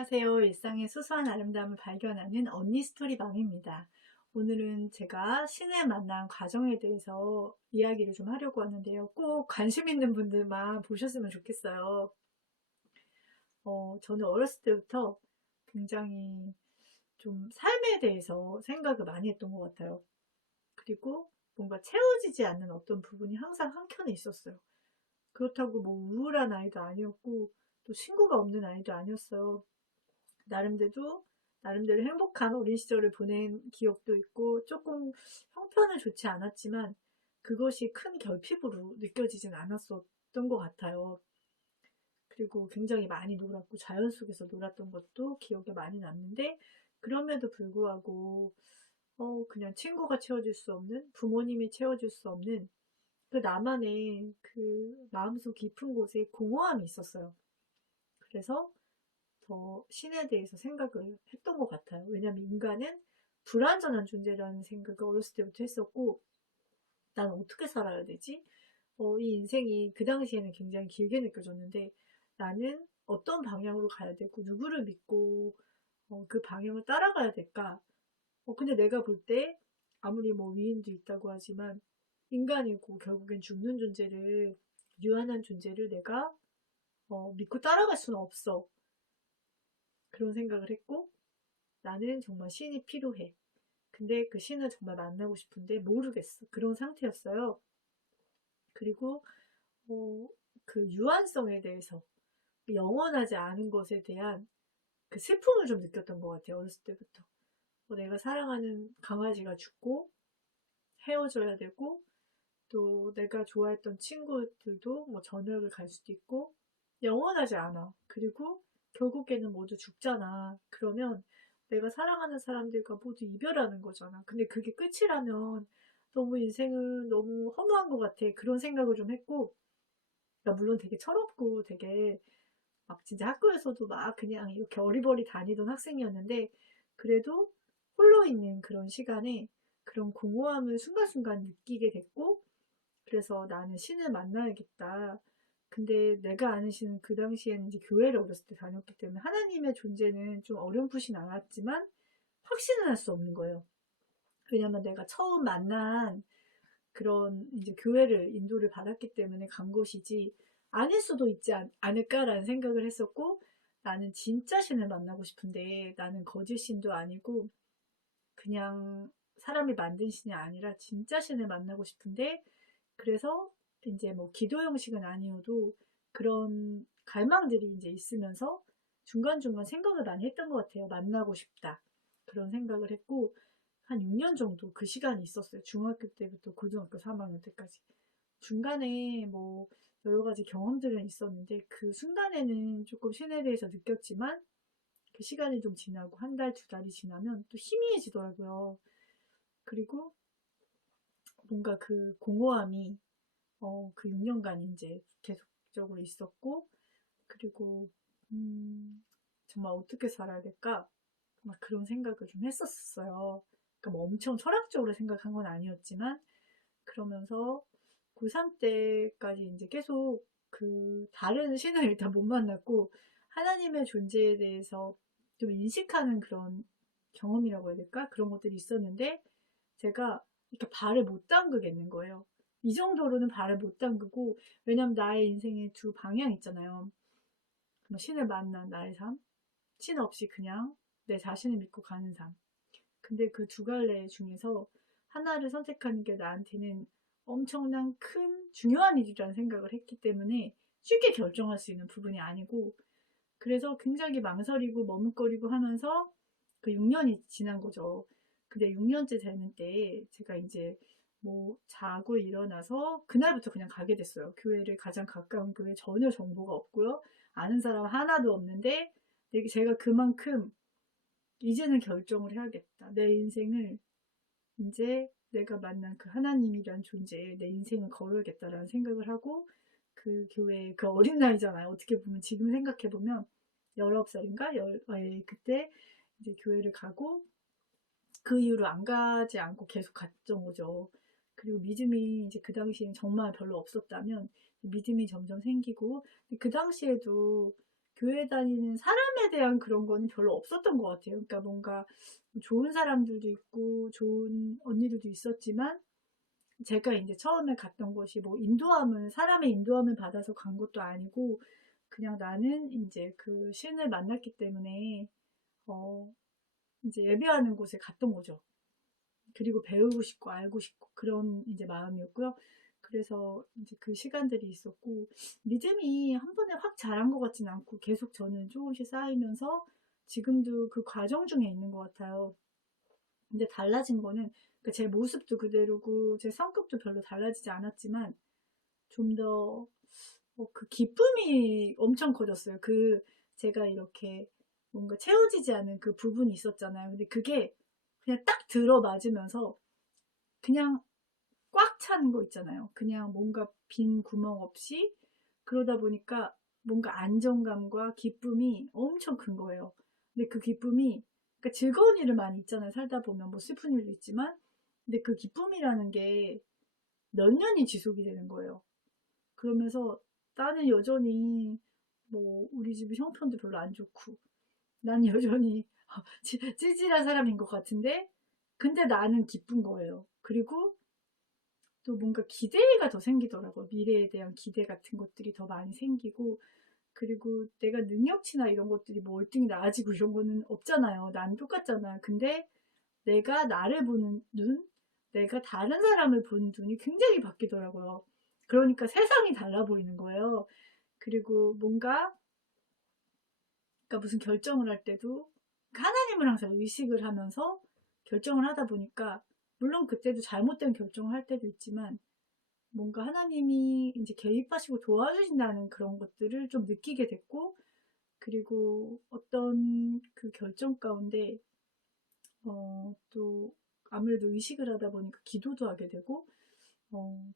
안녕하세요. 일상의 소소한 아름다움을 발견하는 언니 스토리방입니다. 오늘은 제가 신을 만난 과정에 대해서 이야기를 좀 하려고 하는데요. 꼭 관심 있는 분들만 보셨으면 좋겠어요. 저는 어렸을 때부터 굉장히 좀 삶에 대해서 생각을 많이 했던 것 같아요. 그리고 뭔가 채워지지 않는 어떤 부분이 항상 한켠에 있었어요. 그렇다고 뭐 우울한 아이도 아니었고 또 친구가 없는 아이도 아니었어요. 나름대로 행복한 어린 시절을 보낸 기억도 있고 조금 형편은 좋지 않았지만 그것이 큰 결핍으로 느껴지진 않았었던 것 같아요. 그리고 굉장히 많이 놀았고 자연 속에서 놀았던 것도 기억에 많이 남는데 그럼에도 불구하고 그냥 친구가 채워줄 수 없는 부모님이 채워줄 수 없는 그 나만의 그 마음속 깊은 곳에 공허함이 있었어요. 그래서 더 신에 대해서 생각을 했던 것 같아요. 왜냐면 인간은 불완전한 존재라는 생각을 어렸을 때부터 했었고, 난 어떻게 살아야 되지? 이 인생이 그 당시에는 굉장히 길게 느껴졌는데, 나는 어떤 방향으로 가야 되고, 누구를 믿고, 그 방향을 따라가야 될까? 근데 내가 볼 때, 아무리 뭐 위인도 있다고 하지만, 인간이고, 결국엔 죽는 존재를, 유한한 존재를 내가, 믿고 따라갈 수는 없어. 그런 생각을 했고, 나는 정말 신이 필요해. 근데 그 신을 정말 만나고 싶은데 모르겠어. 그런 상태였어요. 그리고 어, 그 유한성에 대해서 영원하지 않은 것에 대한 그 슬픔을 좀 느꼈던 것 같아요. 어렸을 때부터. 내가 사랑하는 강아지가 죽고 헤어져야 되고 또 내가 좋아했던 친구들도 뭐 전역을 갈 수도 있고 영원하지 않아. 그리고 결국에는 모두 죽잖아. 그러면 내가 사랑하는 사람들과 모두 이별하는 거잖아. 근데 그게 끝이라면 너무 인생은 너무 허무한 것 같아. 그런 생각을 좀 했고, 물론 되게 철없고 되게 막 진짜 학교에서도 막 그냥 이렇게 어리버리 다니던 학생이었는데, 그래도 홀로 있는 그런 시간에 그런 공허함을 순간순간 느끼게 됐고, 그래서 나는 신을 만나야겠다. 근데 내가 아는 신은 그 당시에는 이제 교회를 어렸을 때 다녔기 때문에 하나님의 존재는 좀 어렴풋이 알았지만 확신은 할 수 없는 거예요. 왜냐면 내가 처음 만난 그런 이제 교회를 인도를 받았기 때문에 간 것이지 아닐 수도 있지 않을까라는 생각을 했었고 나는 진짜 신을 만나고 싶은데 나는 거짓 신도 아니고 그냥 사람이 만든 신이 아니라 진짜 신을 만나고 싶은데 그래서 이제 뭐 기도 형식은 아니어도 그런 갈망들이 이제 있으면서 중간중간 생각을 많이 했던 것 같아요. 만나고 싶다. 그런 생각을 했고, 한 6년 정도 그 시간이 있었어요. 중학교 때부터 고등학교 3학년 때까지. 중간에 뭐 여러 가지 경험들은 있었는데 그 순간에는 조금 신에 대해서 느꼈지만 그 시간이 좀 지나고 한 달, 두 달이 지나면 또 희미해지더라고요. 그리고 뭔가 그 공허함이 그 6년간 이제 계속적으로 있었고, 그리고, 정말 어떻게 살아야 될까? 막 그런 생각을 좀 했었어요. 그러니까 뭐 엄청 철학적으로 생각한 건 아니었지만, 그러면서 고3 때까지 이제 계속 그 다른 신을 일단 못 만났고, 하나님의 존재에 대해서 좀 인식하는 그런 경험이라고 해야 될까? 그런 것들이 있었는데, 제가 이렇게 발을 못 담그겠는 거예요. 이 정도로는 발을 못 담그고, 왜냐면 나의 인생에 두 방향 있잖아요. 뭐 신을 만난 나의 삶, 신 없이 그냥 내 자신을 믿고 가는 삶. 근데 그 두 갈래 중에서 하나를 선택하는 게 나한테는 엄청난 큰 중요한 일이라는 생각을 했기 때문에 쉽게 결정할 수 있는 부분이 아니고, 그래서 굉장히 망설이고 머뭇거리고 하면서 그 6년이 지난 거죠. 근데 6년째 되는 때 제가 이제 뭐 자고 일어나서 그날부터 그냥 가게 됐어요. 교회를 가장 가까운 교회 전혀 정보가 없고요. 아는 사람 하나도 없는데 제가 그만큼 이제는 결정을 해야겠다. 내 인생을 이제 내가 만난 그 하나님이란 존재에 내 인생을 걸어야겠다라는 생각을 하고 그 교회 그 어린 나이잖아요. 어떻게 보면 지금 생각해 보면 19살인가? 그때 이제 교회를 가고 그 이후로 안 가지 않고 계속 갔던 거죠. 그리고 믿음이 이제 그 당시엔 정말 별로 없었다면 믿음이 점점 생기고 그 당시에도 교회 다니는 사람에 대한 그런 거는 별로 없었던 것 같아요. 그러니까 뭔가 좋은 사람들도 있고 좋은 언니들도 있었지만 제가 이제 처음에 갔던 곳이 뭐 사람의 인도함을 받아서 간 것도 아니고 그냥 나는 이제 그 신을 만났기 때문에 이제 예배하는 곳에 갔던 거죠. 그리고 배우고 싶고 알고 싶고 그런 이제 마음이었고요. 그래서 이제 그 시간들이 있었고 믿음이 한 번에 확 자란 것 같진 않고 계속 저는 조금씩 쌓이면서 지금도 그 과정 중에 있는 것 같아요. 근데 달라진 거는 그러니까 제 모습도 그대로고 제 성격도 별로 달라지지 않았지만 좀 더 그 기쁨이 엄청 커졌어요. 제가 이렇게 뭔가 채워지지 않은 그 부분이 있었잖아요. 근데 그게 그냥 딱 들어맞으면서 그냥 꽉 찬 거 있잖아요. 그냥 뭔가 빈 구멍 없이 그러다 보니까 뭔가 안정감과 기쁨이 엄청 큰 거예요. 근데 그 기쁨이 그러니까 즐거운 일을 많이 있잖아요. 살다 보면 뭐 슬픈 일도 있지만 근데 그 기쁨이라는 게 몇 년이 지속이 되는 거예요. 그러면서 나는 여전히 뭐 우리 집 형편도 별로 안 좋고 나는 여전히 찌질한 사람인 것 같은데 근데 나는 기쁜 거예요. 그리고 또 뭔가 기대가 더 생기더라고요. 미래에 대한 기대 같은 것들이 더 많이 생기고 그리고 내가 능력치나 이런 것들이 뭐 월등히 나아지고 이런 거는 없잖아요. 난 똑같잖아. 근데 내가 나를 보는 눈, 내가 다른 사람을 보는 눈이 굉장히 바뀌더라고요. 그러니까 세상이 달라 보이는 거예요. 그리고 뭔가 그러니까 무슨 결정을 할 때도 하나님을 항상 의식을 하면서 결정을 하다 보니까 물론 그때도 잘못된 결정을 할 때도 있지만 뭔가 하나님이 이제 개입하시고 도와주신다는 그런 것들을 좀 느끼게 됐고 그리고 어떤 그 결정 가운데 또 아무래도 의식을 하다 보니까 기도도 하게 되고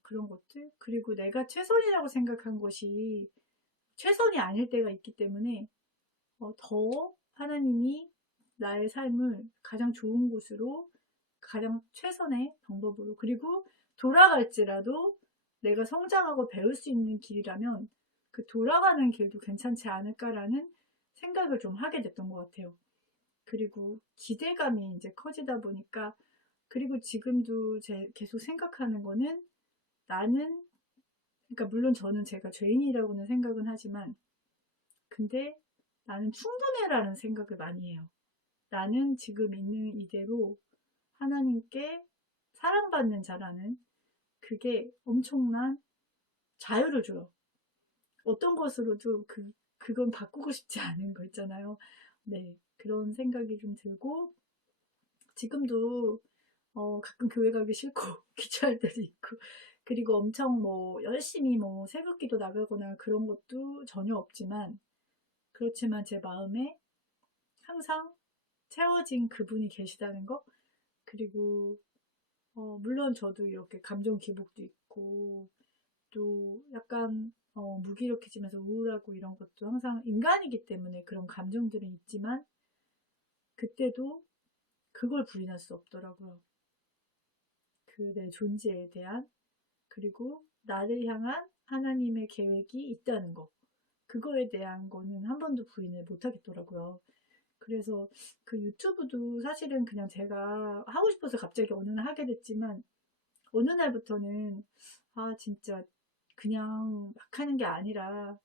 그런 것들 그리고 내가 최선이라고 생각한 것이 최선이 아닐 때가 있기 때문에 더 하나님이 나의 삶을 가장 좋은 곳으로 가장 최선의 방법으로 그리고 돌아갈지라도 내가 성장하고 배울 수 있는 길이라면 그 돌아가는 길도 괜찮지 않을까라는 생각을 좀 하게 됐던 것 같아요. 그리고 기대감이 이제 커지다 보니까 그리고 지금도 계속 생각하는 거는 나는 그러니까 물론 저는 제가 죄인이라고는 생각은 하지만 근데 나는 충분해라는 생각을 많이 해요. 나는 지금 있는 이대로 하나님께 사랑받는 자라는 그게 엄청난 자유를 줘요. 어떤 것으로도 그건 바꾸고 싶지 않은 거 있잖아요. 네. 그런 생각이 좀 들고, 지금도, 가끔 교회 가기 싫고, 귀찮을 때도 있고, 그리고 엄청 뭐, 열심히 뭐, 새벽 기도 나가거나 그런 것도 전혀 없지만, 그렇지만 제 마음에 항상 채워진 그분이 계시다는 거, 그리고 물론 저도 이렇게 감정 기복도 있고 또 약간 무기력해지면서 우울하고 이런 것도 항상 인간이기 때문에 그런 감정들은 있지만 그때도 그걸 부인할 수 없더라고요. 그 내 존재에 대한 그리고 나를 향한 하나님의 계획이 있다는 거 그거에 대한 거는 한 번도 부인을 못 하겠더라고요. 그래서 그 유튜브도 사실은 그냥 제가 하고 싶어서 갑자기 어느 날 하게 됐지만 어느 날부터는 아 진짜 그냥 막 하는 게 아니라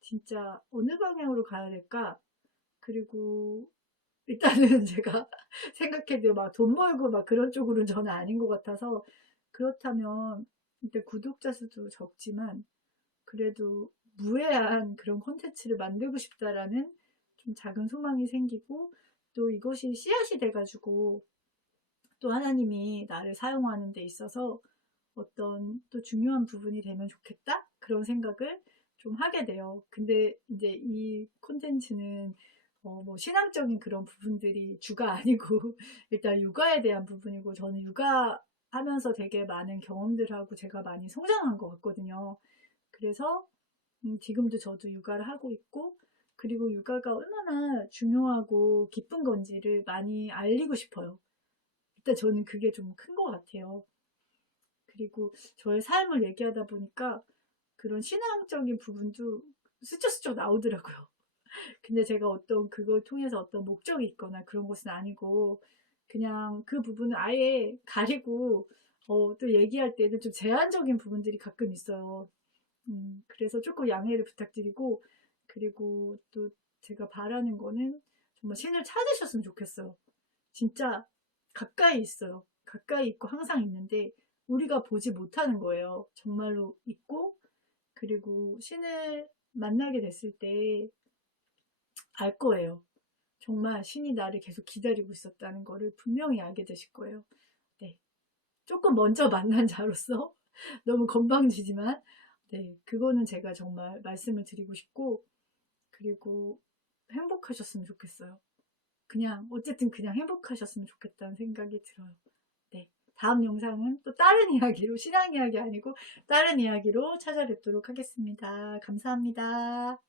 진짜 어느 방향으로 가야 될까? 그리고 일단은 제가 생각해도 막 돈 벌고 막 그런 쪽으로는 저는 아닌 것 같아서 그렇다면 일단 구독자 수도 적지만 그래도 무해한 그런 콘텐츠를 만들고 싶다라는 좀 작은 소망이 생기고 또 이것이 씨앗이 돼가지고 또 하나님이 나를 사용하는 데 있어서 어떤 또 중요한 부분이 되면 좋겠다? 그런 생각을 좀 하게 돼요. 근데 이제 이 콘텐츠는 뭐 신앙적인 그런 부분들이 주가 아니고 일단 육아에 대한 부분이고 저는 육아 하면서 되게 많은 경험들하고 제가 많이 성장한 것 같거든요. 그래서 지금도 저도 육아를 하고 있고 그리고 육아가 얼마나 중요하고 기쁜 건지를 많이 알리고 싶어요. 일단 저는 그게 좀 큰 것 같아요. 그리고 저의 삶을 얘기하다 보니까 그런 신앙적인 부분도 스쳐스쳐 나오더라고요. 근데 제가 어떤 그걸 통해서 어떤 목적이 있거나 그런 것은 아니고 그냥 그 부분을 아예 가리고 또 얘기할 때는 좀 제한적인 부분들이 가끔 있어요. 그래서 조금 양해를 부탁드리고, 그리고 또 제가 바라는 거는 정말 신을 찾으셨으면 좋겠어요. 진짜 가까이 있어요. 가까이 있고 항상 있는데 우리가 보지 못하는 거예요. 정말로 있고, 그리고 신을 만나게 됐을 때 알 거예요. 정말 신이 나를 계속 기다리고 있었다는 거를 분명히 알게 되실 거예요. 네. 조금 먼저 만난 자로서 너무 건방지지만, 네. 그거는 제가 정말 말씀을 드리고 싶고, 그리고 행복하셨으면 좋겠어요. 그냥, 어쨌든 그냥 행복하셨으면 좋겠다는 생각이 들어요. 네. 다음 영상은 또 다른 이야기로, 신앙 이야기 아니고 다른 이야기로 찾아뵙도록 하겠습니다. 감사합니다.